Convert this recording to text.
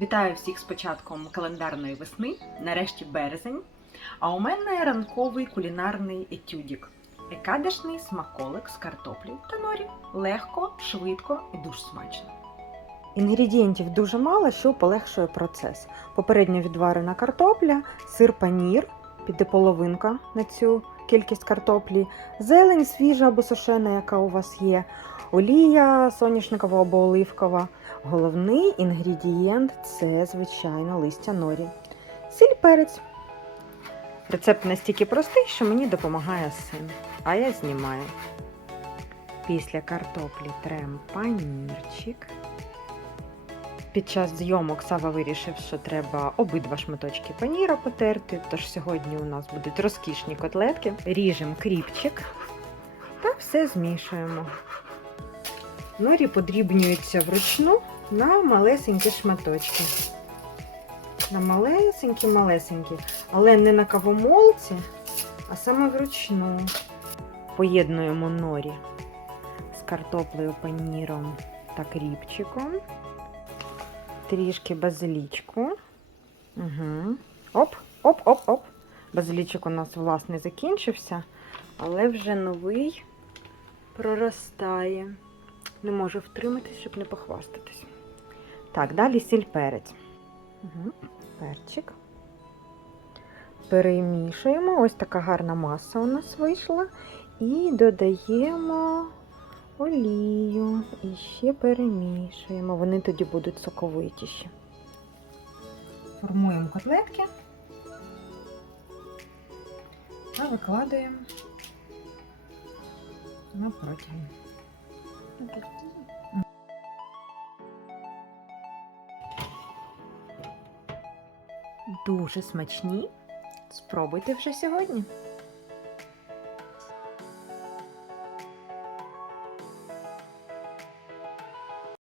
Вітаю всіх з початком календарної весни, нарешті березень. А у мене ранковий кулінарний етюдік. Екадешний смаколик з картоплі та норі. Легко, швидко і дуже смачно. Інгредієнтів дуже мало, що полегшує процес. Попередньо відварена картопля, сир панір, піде половинка на цю кількість картоплі, зелень свіжа або сушена, яка у вас є, олія соняшникова або оливкова. Головний інгредієнт це, звичайно, листя норі. Сіль перець. Рецепт настільки простий, що мені допомагає син, а я знімаю. Після картоплі трем панірчик. Під час зйомок Сава вирішив, що треба обидва шматочки паніра потерти, тож сьогодні у нас будуть розкішні котлетки. Ріжемо кріпчик та все змішуємо. Норі подрібнюється вручну на малесенькі шматочки. На малесенькі-малесенькі, але не на кавомолці, а саме вручну. Поєднуємо норі з картоплею, паніром та кріпчиком трішки базилічку. Угу. Оп, оп, оп, оп. Базилічок у нас, власне, закінчився, але вже новий проростає. Не можу втриматись, щоб не похвастатись. Так, далі сіль перець. Угу. Перчик. Перемішуємо. Ось така гарна маса у нас вийшла. І додаємо олію і ще перемішуємо. Вони тоді будуть соковитіші. Формуємо котлетки та викладаємо на противень. Дуже смачні. Спробуйте вже сьогодні.